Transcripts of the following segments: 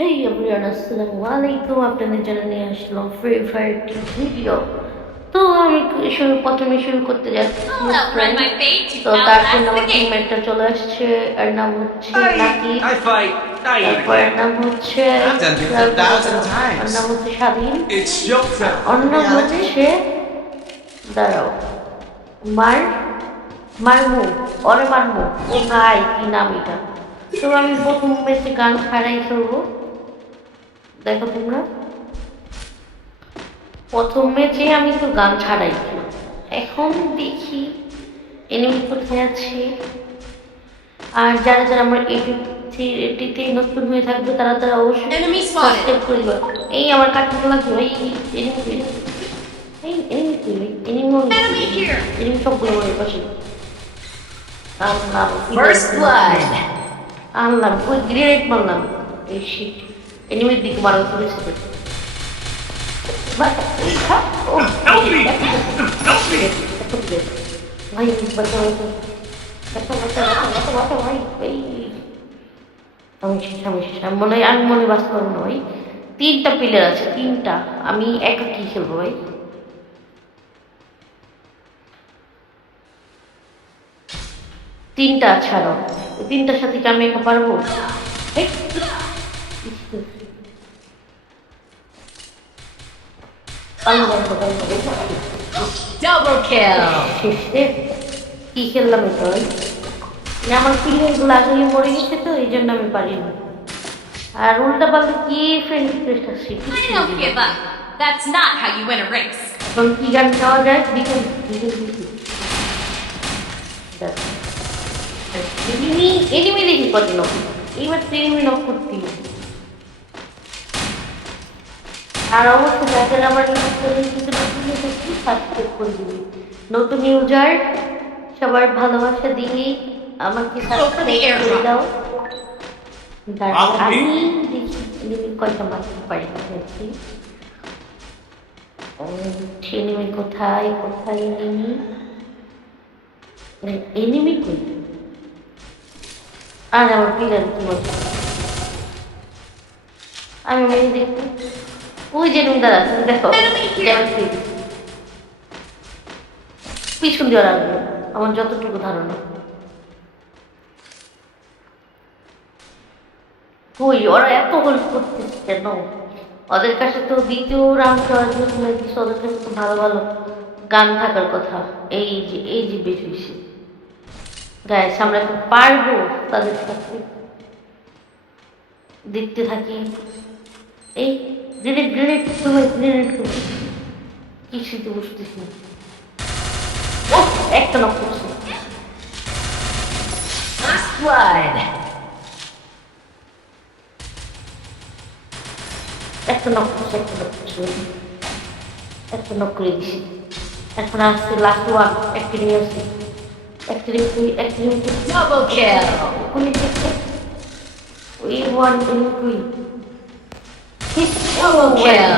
Hey everyone, আসসালামু আলাইকুম। আপনাদের জন্য নিয়ে আসলাম ফ্রি ফায়ার ভিডিও। তো আমি প্রথমে শুরু করতে যাচ্ছি friend। তো তার জন্য আমার টিমমেটটা চলে আসছে, এর নাম হচ্ছে নাকি, I fight. I eat তারপর এর again. নাম হচ্ছে I've done this 1,000 or times. নাম হচ্ছে স্বাধীন, It's showtime. ওর নাম Hey, Alex. হচ্ছে দাঁড়াও মার মারমু, ওরে মারমু। ও ভাই কি নাম এটা? তো আমি প্রথম ম্যাচে গান হারাই ফেলবো, দেখো তোমরা। প্রথম ম্যাচে আমি তো গান ছাড়াই, এখন দেখি এনিমি কোথায় আছে। আর যারা যারা আমার এটিতে নতুন হয়ে থাকবে তারা তারা অবশ্যই Enemy spotted. সাবস্ক্রাইব করে দিবা। এই আমার কাঠগুলো লাগবে, এই এনিমি এই এনিমি Enemy here. এনিমি সবগুলো আমার পাশে। আনলাম First blood. আনলাম ওই গ্রেনেড মারলাম, এই শিট এনিমির দিকে মারা চলেছে। Help me! Help me! ভাই বাঁচাও, ভাই ভাই আমি মনে বাঁচতে পারবো না ভাই। 3টা প্লেয়ার আছে, 3টা, আমি একা কি খেলবো ভাই? তিনটা ছাড়ো, 3টার সাথে কি আমি একা পারবো? এই, Double kill. শেষে কি খেললাম এটা ভাই? আমার প্লেয়ারগুলো আসলে মরে গেছে, তো এই জন্য আমি পারি না। আর উল্টা পাল্টা কি ফ্রেন্ড রিকোয়েস্ট আসছে, I don't give up. That's not how you win a race. এখন কি গান খাওয়া যায়? বিকেল এনিমি দেখি কত নক, এইবার তো এনিমি নক করতে। আর অবশ্যই যাদের আমার সাবস্ক্রাইব করে দিবি। নতুন ইউজার সবার ভালোবাসা দিয়ে আমাকে সাবস্ক্রাইব করে দাও। আমি দেখি এনিমি কয়টা মারতে পারি। দেখি এনিমি কোথায় কোথায় এনিমি, এনিমি কই? আর আমার পিলার কি বলছে, আমি মেরে দেখবো। ওই যে তুমি দাদা, তুমি দেখো পিছন দিয়ে রাখবো আমার যতটুকু ধারণা। ওই ওরা এত হেল্প করতেছে কেন? ওদের কাছে তো দ্বিতীয় রাউন্ড করার জন্য কিছু, ওদের কাছে তো ভালো ভালো গান থাকার কথা। এই যে বেশ হয়েছে গায়ে, আমরা তো পারবো তাদের সাথে। দেখতে থাকি। এই গ্রেনেড গ্রেনেড তোমার গ্রেনেড কিছুই তো বুঝতেছি না। ও একটা নক করছে। First blood. একটা নক করছে, একটা নক করছে, একটা নক করে দিছি। এখন আসছে লাস্ট ওয়ান, একটা নিয়ে আসছে, একটা নিয়ে Double kill. কোনে দেখছে ওই ওয়ান কুই। Double kill.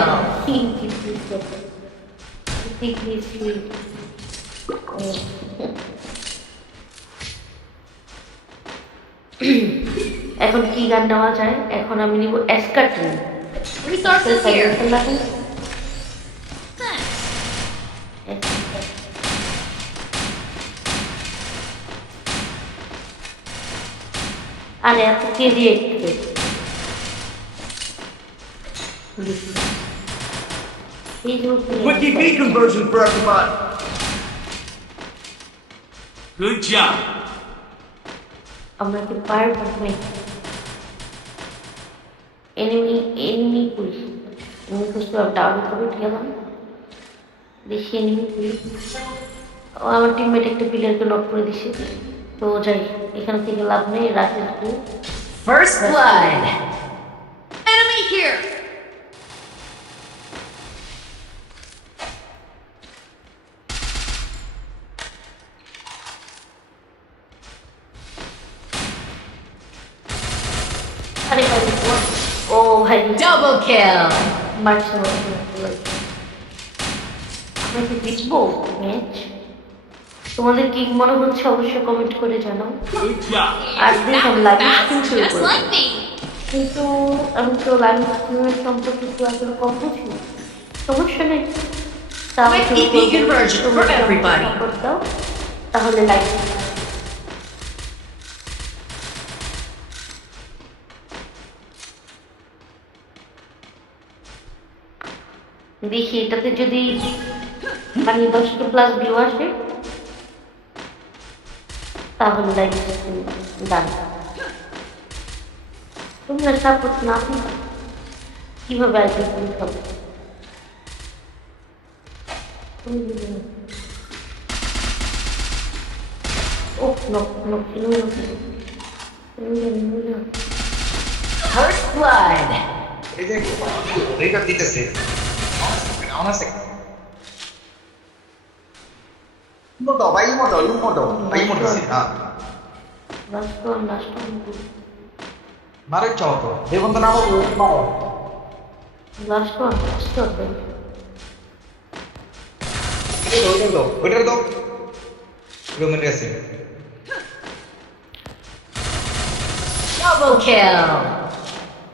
এখন কি গান নেওয়া যায়? এখন আমি নিব এসকাট্রিন। Resources here. আরে এত কে দিয়ে Wiki V conversion for everybody. Good job. আমরা কি পারবো না? Enemy police, enemy police tower করে গেলাম, দেখি এনিমি পুলিশ। আমার টিমমেট একটা প্লেয়ারকে নক করে দিছে। তো যাই, এখান থেকে লাভ নেই, রাতের First blood. Enemy here. আরে ভাই ও ভাই Double kill. মারছে। আমরা কি জিতবো ম্যাচ? তোমাদের কি মনে হচ্ছে অবশ্যই কমেন্ট করে জানাও। Good job. আর That দেখুন was লাইভ fast, স্ট্রিম শুরু just করবো। like me. কিন্তু আমি তো লাইভ স্ট্রিমের সম্পর্কে একটু আসলে কম বুঝি, সমস্যা নেই। তাও Quick শুরু EP করবো। conversion তোমরা for যদি আমাকে everybody. support দাও, তাহলে লাইভ দেখি এটাতে যদি মানে 10টা প্লাস ভিউ আসে তাহলে লাইভ স্ট্রিম ডান। তোমরা সাপোর্ট না দিলে কিভাবে আইডিয়া করতে হবে? Oh no no no First blood. এই যে রিভার দিতেছে অনার্স মোটো ভাই মোটো দিছি হ্যাঁ লাস্ট ওয়ান মারে চলো তো দেখুন তো না বলবো লাস্ট ওয়ান ওইটার দাও রুমের আছে Double kill.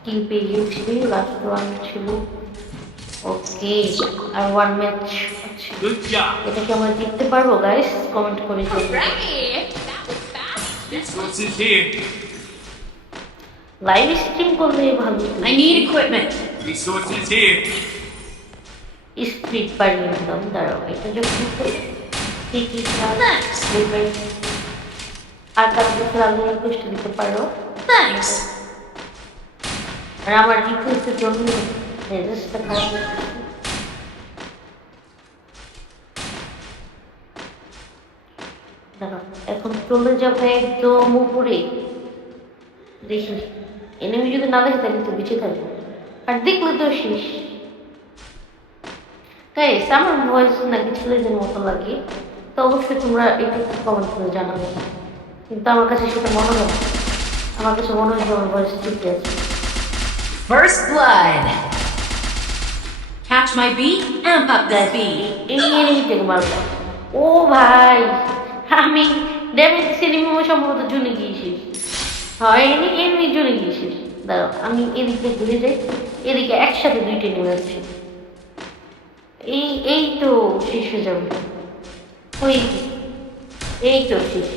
কিল পেয়ে গিয়েছি, লাস্ট ওয়ান ছিল। ওকে, আর ওয়ান ম্যাচ আছে। Good job. এটা কি আমরা জিততে পারবো গাইস? কমেন্ট করে জানাবেন। Resources here. লাইভ স্ট্রিম করলে ভালো। I need equipment. Resources here. Split বাড়িয়ে দিলাম, দাঁড়াও এটা যখন ঠিকই Thanks. আর কাউকে আমি রিকোয়েস্ট দিতে পারো। Thanks. আর আমার রিকোয়েস্টের জন্য রেজিস্টার খারাপ হচ্ছে। দাঁড়াও, এখন চলে যাবে একদম উপরে। দেখি এনিমি যদি না দেখে তাহলে তো বেঁচে থাকবে, আর দেখলে তো শেষ। গাইস, আমার ভয়েস নাকি ছেলেদের মতো লাগে, তো অবশ্যই তোমরা একটু কমেন্ট করে জানাবে। কিন্তু আমার কাছে সেটা মনে হয়, আমার কাছে মনে হয় যে আমার ভয়েস ঠিকই আছে। First blood. Catch my beat, amp up that beat. এই এনিমি থেকে মারবো। ও ভাই, আমি ড্যামেজ এনিমি সম্ভবত জুনে গিয়েছি। হ্যাঁ, এনিমি জুনে গিয়েছি। দাঁড়াও, আমি এদিকে ঘুরে যাই, এদিকে একসাথে দুইটা নেমে যাচ্ছে। এই তো শেষ হয়ে যাবে। ওই এই তো শেষ।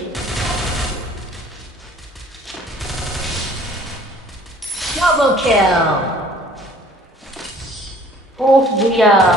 Double kill. ও ভুইয়া।